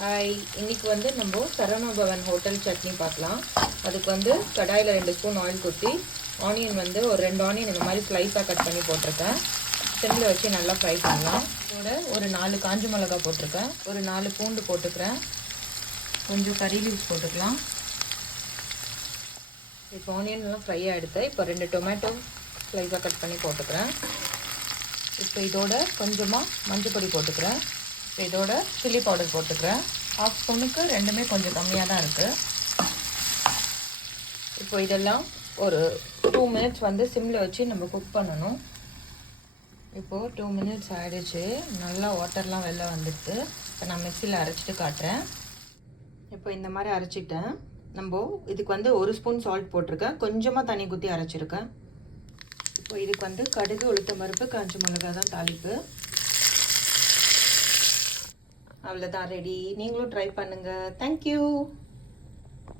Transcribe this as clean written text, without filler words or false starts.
Hi, இன்னைக்கு வந்து நம்ம சரவணா பவன் ஹோட்டல் சட்னி பார்க்கலாம். அதுக்கு வந்து கடாயில் 2 ஸ்பூன் ஆயில் ஊற்றி ஆனியன் வந்து ஒரு 2 ஆனியன் இந்த மாதிரி ஸ்லைஸாக கட் பண்ணி போட்டிருக்கேன். சிம்மில் வச்சு நல்லா ஃப்ரை பண்ணலாம். இதோட ஒரு 4 காஞ்ச மிளகாய் போட்டிருக்கேன், ஒரு 4 பூண்டு போட்டுக்கிறேன், கொஞ்சம் கறி லீவ்ஸ் போட்டுக்கலாம். இப்போ ஆனியன்லாம் ஃப்ரை ஆகிடுது. இப்போ 2 டொமேட்டோ ஸ்லைஸாக கட் பண்ணி போட்டுக்கிறேன். இப்போ இதோட கொஞ்சமாக மஞ்சள் பொடி போட்டுக்கிறேன். இப்போ இதோட சில்லி பவுடர் போட்டுக்கிறேன். 1/2 ஸ்பூனுக்கு ரெண்டுமே கொஞ்சம் கம்மியாக தான் இருக்குது. இப்போ இதெல்லாம் ஒரு 2 மினிட்ஸ் வந்து சிம்மில் வச்சு நம்ம குக் பண்ணணும். இப்போது 2 மினிட்ஸ் ஆகிடுச்சு. நல்லா வாட்டர்லாம் வெளில வந்துடுது. இப்போ நான் மிக்சியில் அரைச்சிட்டு காட்டுறேன். இப்போ இந்த மாதிரி அரைச்சிட்டேன். நம்ம இதுக்கு வந்து 1 ஸ்பூன் சால்ட் போட்டிருக்கேன், கொஞ்சமாக தண்ணி ஊற்றி அரைச்சிருக்கேன். இப்போ இதுக்கு வந்து கடுகு, உளுத்தம் பருப்பு, காஞ்ச மிளகாய் தான் தாளிப்பு. அவ்வளோதான், ரெடி. நீங்களும் ட்ரை பண்ணுங்கள். தேங்க்யூ.